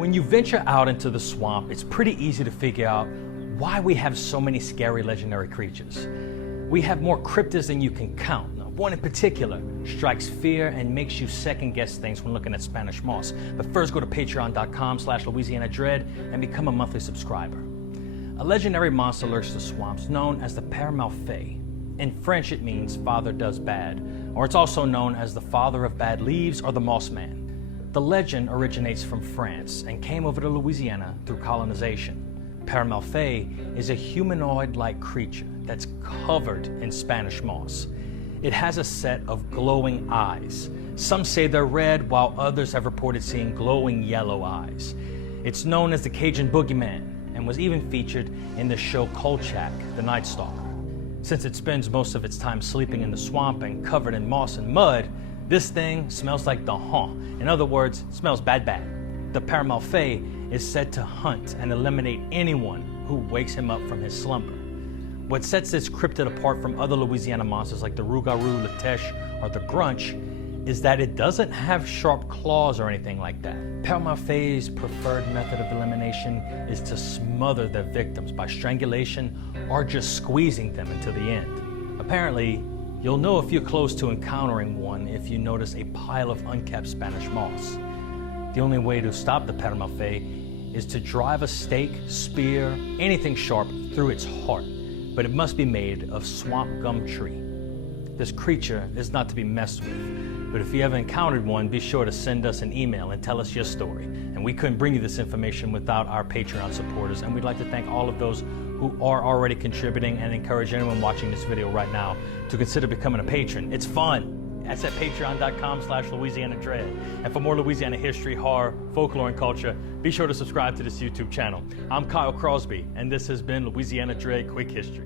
When you venture out into the swamp, it's pretty easy to figure out why we have so many scary legendary creatures. We have more cryptids than you can count. Now, one in particular strikes fear and makes you second guess things when looking at Spanish moss. But first, go to patreon.com/LouisianaDread and become a monthly subscriber. A legendary monster lurks the swamps known as the Pere Malfait. In French, it means father does bad, or it's also known as the father of bad leaves or the moss man. The legend originates from France and came over to Louisiana through colonization. Pere Malfait is a humanoid-like creature that's covered in Spanish moss. It has a set of glowing eyes. Some say they're red, while others have reported seeing glowing yellow eyes. It's known as the Cajun Boogeyman and was even featured in the show Kolchak, the Night Stalker. Since it spends most of its time sleeping in the swamp and covered in moss and mud, this thing smells like the haunt. In other words, it smells bad. The Pere Malfait is said to hunt and eliminate anyone who wakes him up from his slumber. What sets this cryptid apart from other Louisiana monsters like the rougarou, Latesh, or the grunch is that it doesn't have sharp claws or anything like that. Pere Malfait's preferred method of elimination is to smother their victims by strangulation or just squeezing them until the end. Apparently, you'll know if you're close to encountering one if you notice a pile of unkept Spanish moss. The only way to stop the Pere Malfait is to drive a stake, spear, anything sharp through its heart, but it must be made of swamp gum tree. This creature is not to be messed with, but if you ever encountered one, be sure to send us an email and tell us your story. And we couldn't bring you this information without our Patreon supporters, and we'd like to thank all of those who are already contributing and encourage anyone watching this video right now to consider becoming a patron. It's fun. That's at patreon.com/LouisianaDread. And for more Louisiana history, horror, folklore, and culture, be sure to subscribe to this YouTube channel. I'm Kyle Crosby, and this has been Louisiana Dread Quick History.